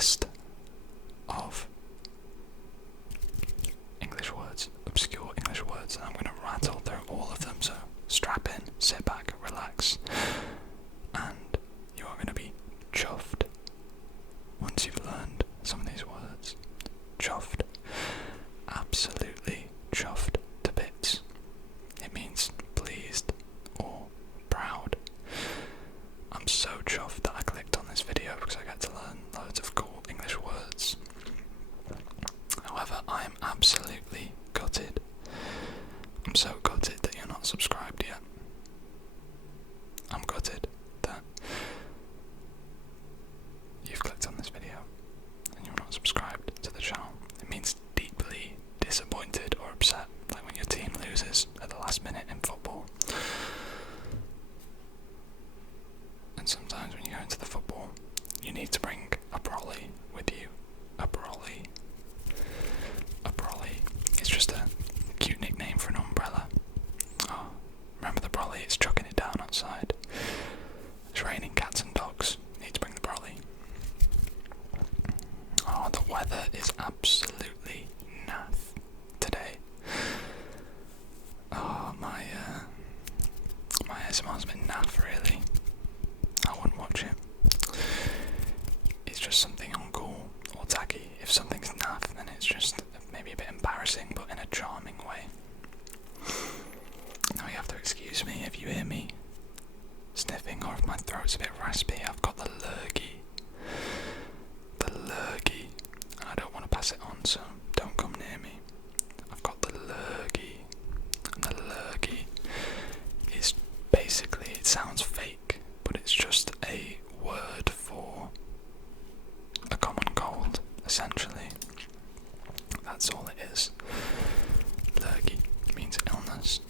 list of English words, obscure English words, and I'm going to rattle through all of them, so strap in, sit back, relax, and you are going to be chuffed once you've learned some of these words. Chuffed. Absolutely chuffed to bits. It means pleased or proud. I'm so chuffed that I clicked on this video because I get to learn loads of cool English words. However, I am absolutely gutted. I'm so gutted that you're not subscribed yet. I'm gutted that you've clicked on this video and you're not subscribed to the channel. It means deeply disappointed or upset, like when your team loses at the last minute in football. And sometimes when you go into the football, you need to bring a brolly with you. A brolly. A brolly. It's just a cute nickname for an umbrella. Oh, remember the brolly? It's chucking it down outside. It's raining cats and dogs. Need to bring the brolly. Oh, the weather is absolutely naff today. Oh, my ASMR's a bit naff, really. I wouldn't watch it. It's just something uncool or tacky. If something's naff, then it's just maybe a bit embarrassing, but in a charming way. Now you have to excuse me if you hear me sniffing or if my throat's a bit raspy. I've got the lurgy. The lurgy. And I don't want to pass it on, so don't come near me. I've got the lurgy. And the lurgy is basically, it sounds fake, but it's just a word for a common cold, essentially. That's all it is. Lurgy means illness.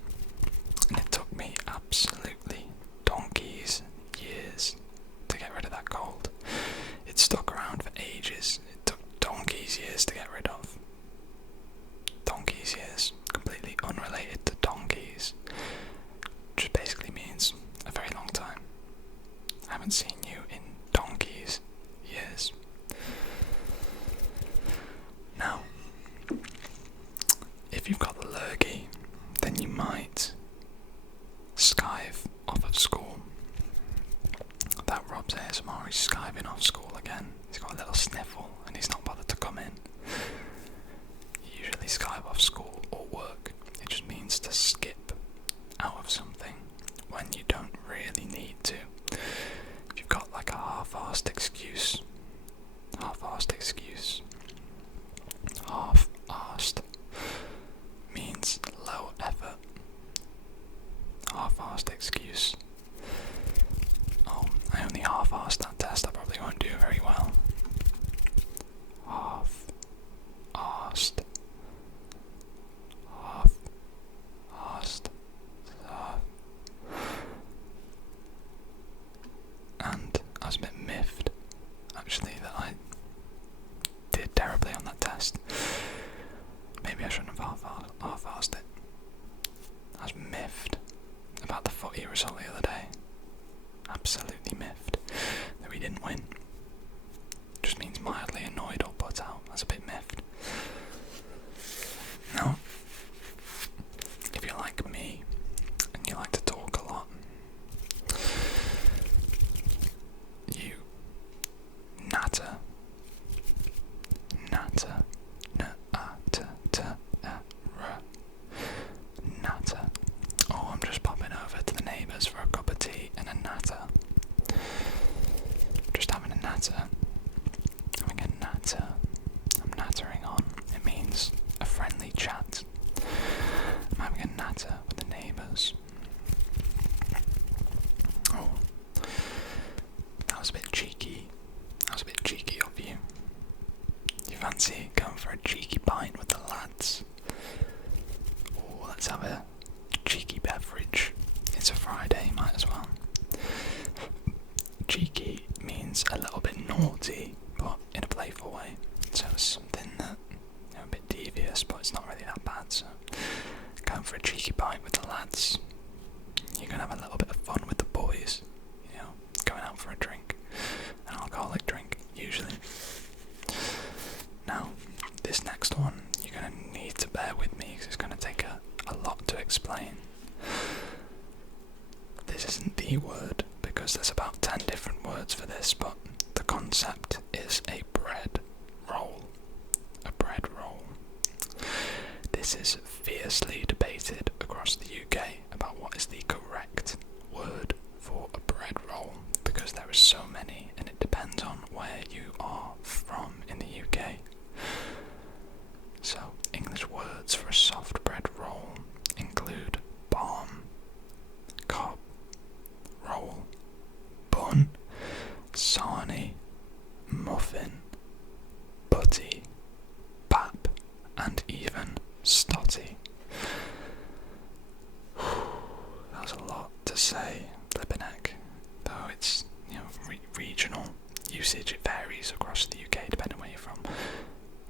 And it took me absolutely donkey's years to get rid of that cold. It stuck around for ages. It took donkey's years to get rid of. Donkey's years. Completely unrelated to donkeys. Which basically means a very long time. I haven't seen you in donkey's years. Now, if you've got the lurgy, then you might skive off of school. That Rob's ASMR, he's skiving off school again. He's got a little sniffle and he's not bothered to come in. You usually skive off school or work. It just means to skip out of something when you don't really need to. If you've got like a half-assed excuse. Half-assed means low effort. Half-assed excuse. Oh, I only half-assed that test. I probably won't do very well. Half-assed. Half-assed. And I was a bit miffed, actually, that I did terribly on that test. Maybe I shouldn't have half-assed it. I was miffed about the footy result the other day. Absolutely miffed that we didn't win. Just means mildly annoyed or put out. That's a bit miffed. Now, if you're like me and you like to talk a lot, you natter. Natter. Oh, I'm just popping over to the neighbours for a cup of tea and a natter. Just having a natter. Having a natter. I'm nattering on. It means a friendly chat. I'm having a natter with the neighbours. Oh, that was a bit cheeky. That was a bit cheeky of you. You fancy going for a cheeky pint with the lads? Oh, let's have a cheeky beverage. It's a Friday, might as well. Cheeky means a little bit naughty, but in a playful way. So it's something that, a bit devious, but it's not really that bad. So going for a cheeky pint with the lads. You're gonna have a little bit of fun with the boys. Going out for a drink, an alcoholic drink, usually. is a bread roll? A bread roll. This is fiercely debated across the UK about what is the correct word for a bread roll, because there are so many and it depends on where you are from in the UK. So, English words for a soft bread roll include balm, cob, roll, bun, sarnie, muffin, butty, pap, and even stotty. That was a lot to say, Flippin' though it's regional usage. It varies across the UK depending where you're from.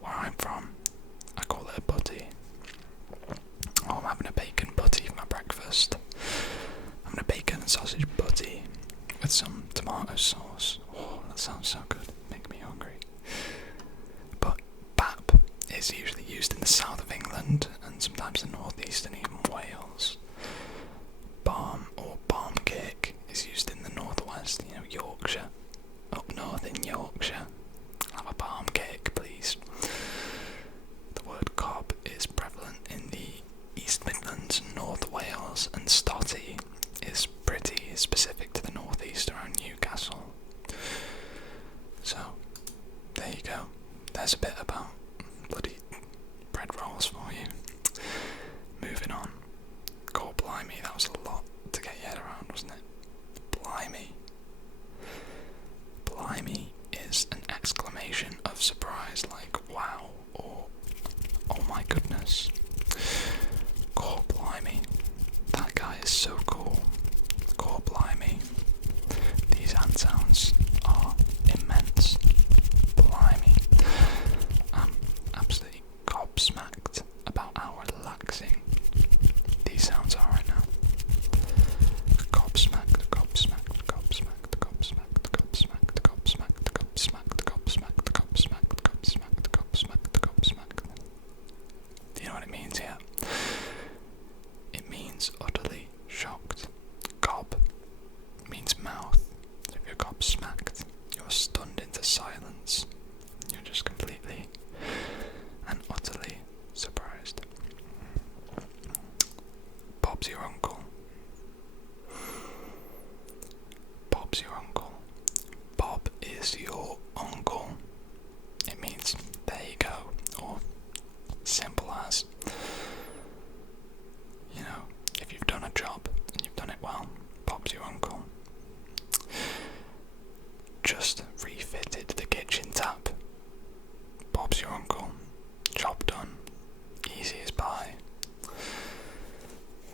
Where I'm from, I call it a butty. Oh, I'm having a bacon butty for my breakfast. I'm having a bacon and sausage butty with some tomato sauce. Oh, that sounds so good. Make me hungry. But pap is usually used in the south of England and sometimes the northeast and even Wales. Balm or balm cake is used in the northwest, Yorkshire. Up north in Yorkshire, have a balm cake, please. The word cob is prevalent in the East Midlands and North Wales, and stotty is pretty specific to the northeast around Newcastle. So, there you go. There's a bit about bloody bread rolls for you. Moving on. God blimey, that was a lot to get your head around, wasn't it? Blimey. Blimey is an exclamation of surprise, like wow or oh my goodness. God blimey. That guy is so cool. God blimey. These hand sounds are immense. Blimey. I'm absolutely gobsmacked about how relaxing these sounds are right now. Gobsmacked, gobsmacked, gobsmacked, gobsmacked, gobsmacked, gobsmacked, gobsmacked, gobsmacked, gobsmacked, gobsmacked, gobsmacked, gobsmacked. Do you know what it means here? It means utterly shocked. Gob means mouth. So if you're gobsmacked, you're stunned into silence. You're just completely and utterly surprised. Bob's your uncle. Bob's your uncle. Bob is your uncle. It means there you go, or simple as, if you've done a job and you've done it well, Bob's your uncle. Just refitted the kitchen tap. Bob's your uncle. Job done. Easy as pie.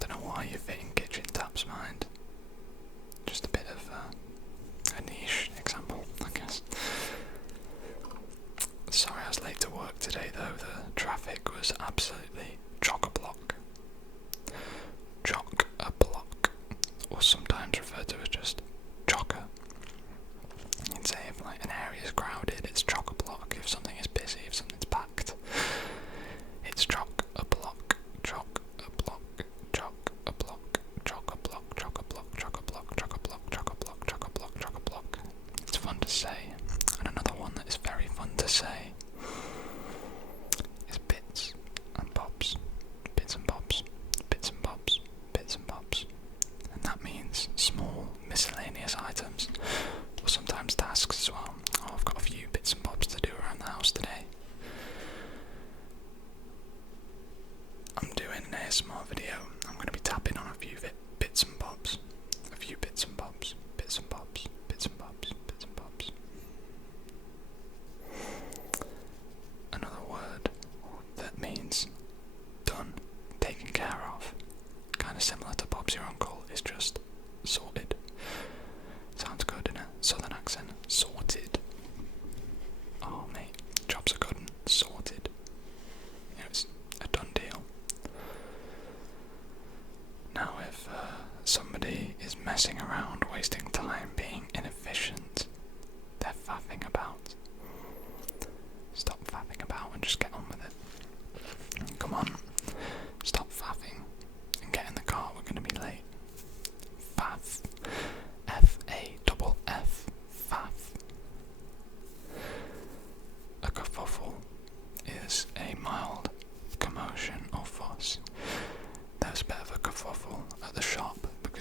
Don't know why you're fitting kitchen taps, mind. Just a bit of a niche example, I guess. Sorry I was late to work today though. The traffic was absolutely chock-a-block. Chock-a-block. Or sometimes referred to as just chocker. You can say if an area is crowded, it's chock-a-block. If something is busy, if something's packed, it's chock-a-block. Chock-a-block. Chock-a-block. Chock-a-block. Chock-a-block. Chock-a-block. Chock-a-block. Chock-a-block. Chock-a-block. Chock-a-block. It's fun to say. And another one that is very fun to say is bits and bobs. Bits and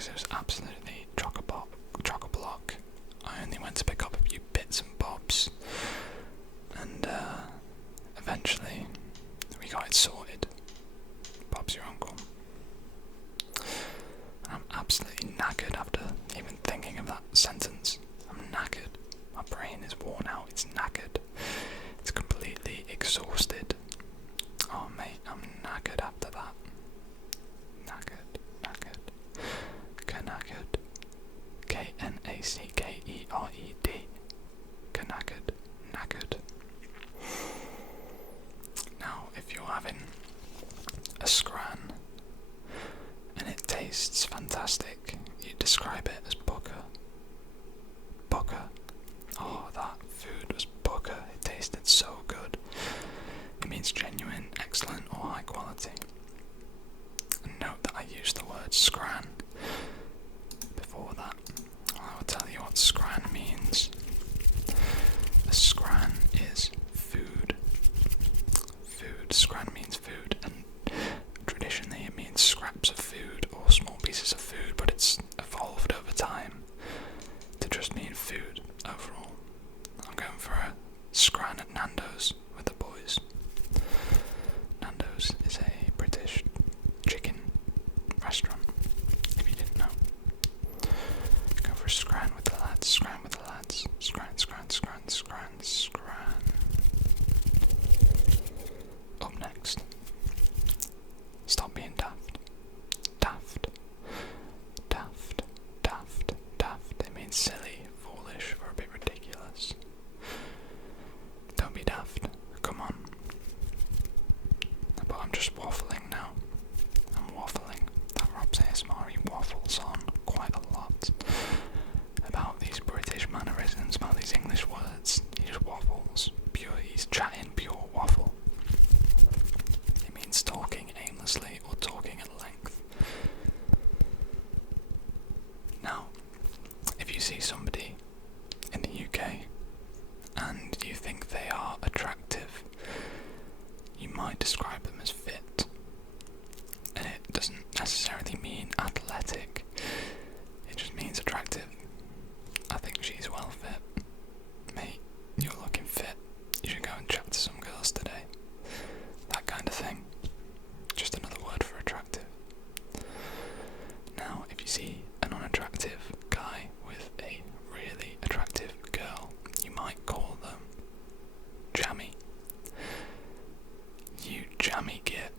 because it was absolutely chock-a-block. I only went to pick up a few bits and bobs, and eventually we got it sorted. Bob's your uncle. I'm absolutely knackered after even thinking of that sentence. I'm knackered. My brain is worn out. It's knackered. It's completely exhausted. Oh mate, I'm knackered after that. Knackered. Knackered. K-N-A-C-K-E-R-E-D. Knackered. Now, if you're having a scran and it tastes fantastic, you describe it as bugger. Oh, that food was bugger. It tasted so good. It means genuine, excellent, or high quality. And note that I used the word scran before that. I will tell you what scran means. A scran is food. Scran means food, and traditionally it means scraps of food or small pieces of food, but it's evolved over time to just mean food overall. I'm going for a scran at Nando's with the boys. Nando's is a British chicken restaurant, if you didn't know. Go for a scran with the lads. Scran. Up next, stop being daft. It means silly, foolish, or a bit ridiculous. Don't be daft. Come on. But I'm just waffling now. I'm waffling. That Rob's ASMR, he waffles on quite a lot about these British mannerisms, about these English words. He just waffles. He's chatting pure waffle. It means talking aimlessly or talking at length. Now, if you see somebody in the UK and you think they are attractive, you might describe them as fit. And it doesn't necessarily mean athletic, it just means attractive. I think she's well fit. Mate, you're looking fit. You should go and chat to some girls today. That kind of thing. Just another word for attractive. Now, if you see an unattractive guy with a really attractive girl, you might call them jammy. You jammy git.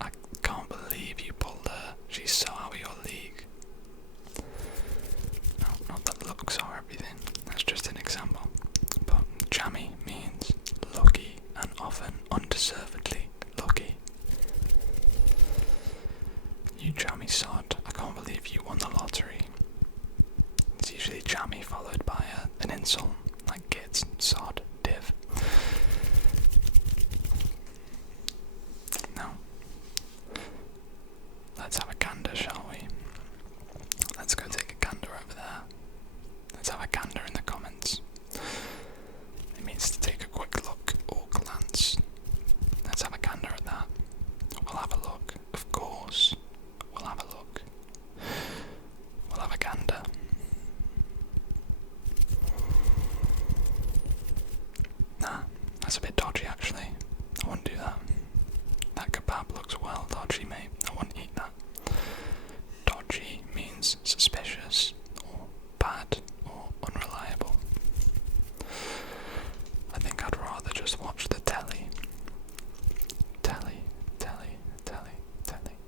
I can't believe you pulled her. She's so out of your league. No, not that looks are everything. That's just an example. But jammy means lucky, and often undeservedly lucky. You jammy sod. I can't believe you won the lottery. It's usually jammy followed by an insult, like git, sod, div. Now, let's have a gander, shall we? Let's go take a gander over there. Let's have a gander in the comments. It means to take a quick look or glance. Let's have a gander at that. We'll have a look. Of course, we'll have a look. We'll have a gander. Nah, that's a bit dodgy actually. I wouldn't do that. That kebab looks well dodgy, mate. I wouldn't eat that. Dodgy means suspicious, or bad, or unreliable. I think I'd rather just watch the telly. Telly.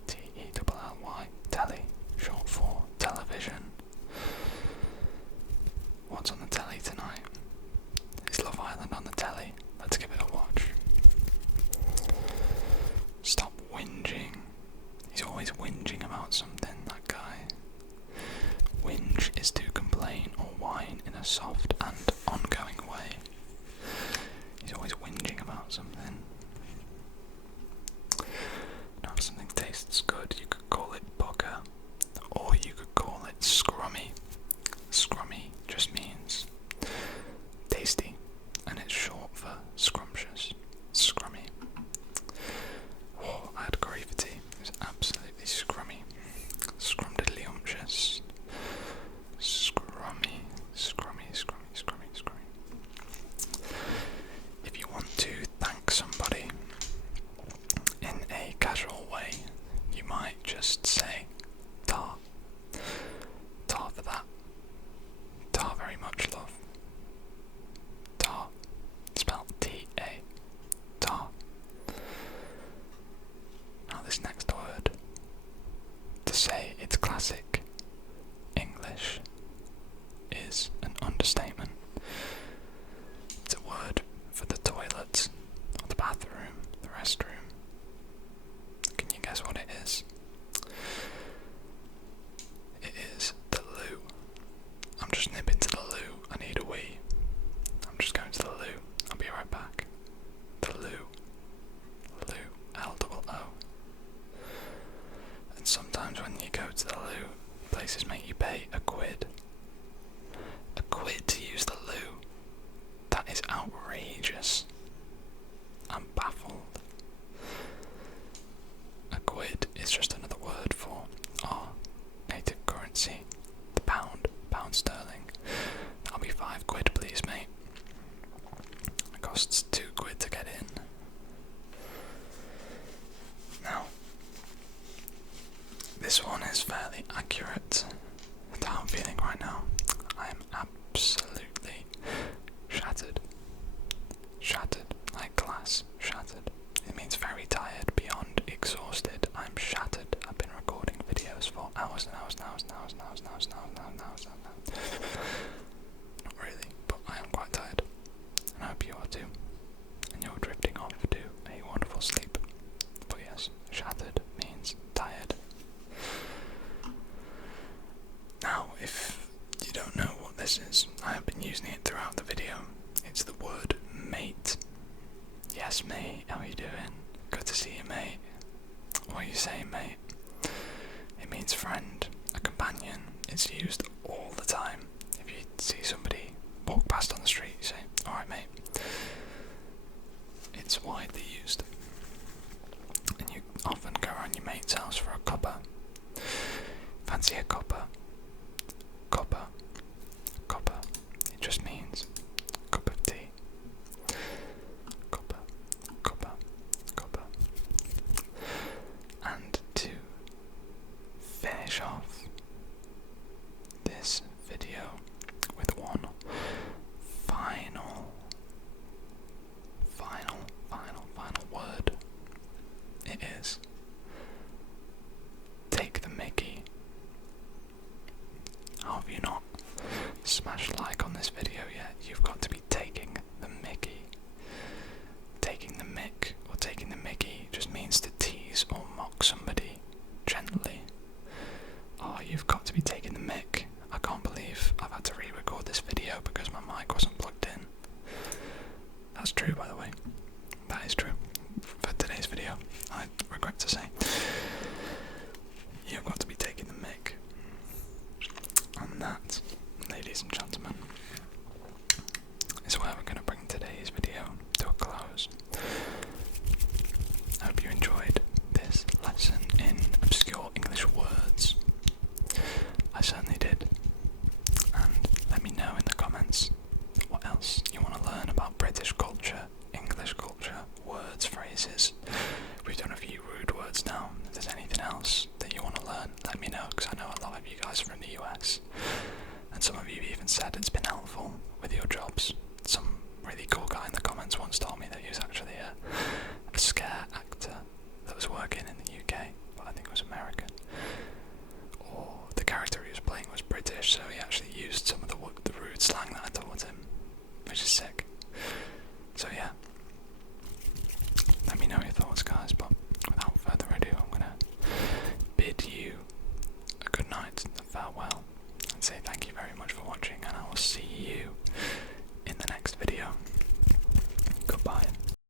T-E-L-L-Y. Telly. Short for television. What's on the telly tonight? Is Love Island on the telly? Let's give it a watch. Stop whinging. He's always whinging about something, that guy. Whinge is to complain or whine in a soft and ongoing way. He's always whinging about something. Now, if something tastes good, you could call it bugger, or you could call it scrummy. Scrummy just means tasty, and it's short for scrumptious. Scrummy. Oh, I had gravity. It was absolutely scrummy. Scrumdiddlyumptious. outrageous. I'm baffled. A quid is just another word for our native currency, the pound sterling. That'll be 5 quid, please, mate. It costs 2 quid to get in. Now, this one is fairly accurate to how I'm feeling right now. I am absolutely shattered. Shattered, like glass, shattered. It means very tired, beyond exhausted. I'm shattered. I've been recording videos for hours and hours and hours and hours and hours and hours and hours and hours and hours. Not really, but I am quite tired. And I hope you are too. And you're drifting off to a wonderful sleep. But yes, shattered means tired. Now, if you don't know what this is, I have been using it throughout the video. It's the word mate. Yes, mate, how are you doing? Good to see you, mate. What are you saying, mate? It means friend, a companion. It's used all the time. If you see somebody walk past on the street, you say, alright, mate. It's widely used. And you often go around your mate's house for a cuppa. Fancy a cuppa? Cuppa. Cuppa. It just means cup of tea. Cuppa. Cuppa. Cuppa. And to finish off this video with one final word, it is take the mickey. How have you not smashed like on this video yet? You've got to be taking the mickey. Taking the mick or taking the mickey just means to tease or mock somebody gently. Oh, you've got to be taking the mick. I can't believe I've had to re-record this video because my mic wasn't plugged in. That's true, by the way. That is true. For today's video, I regret to say. You've got to be taking the mick. And that, ladies and gentlemen, is where we're going to bring today's video to a close. I hope you enjoyed this lesson in obscure English words. I certainly did. And let me know in the comments what else you want to learn about British culture, English culture, words, phrases. We've done a few rude words now. If there's anything else that you want to learn, let me know, because I know a lot of you guys are from the US. And some of you even said it's been helpful with your jobs. Some really cool guy in the comments once told me that he was actually a scare actor that was working in the UK, but I think it was American. Or the character he was playing was British, so he actually used some of the rude slang that I taught him, which is sick. So yeah, let me know your thoughts, guys, but without further ado, I'm going to bid you a good night, a farewell, and say thank you very much for watching, and I will see you in the next video.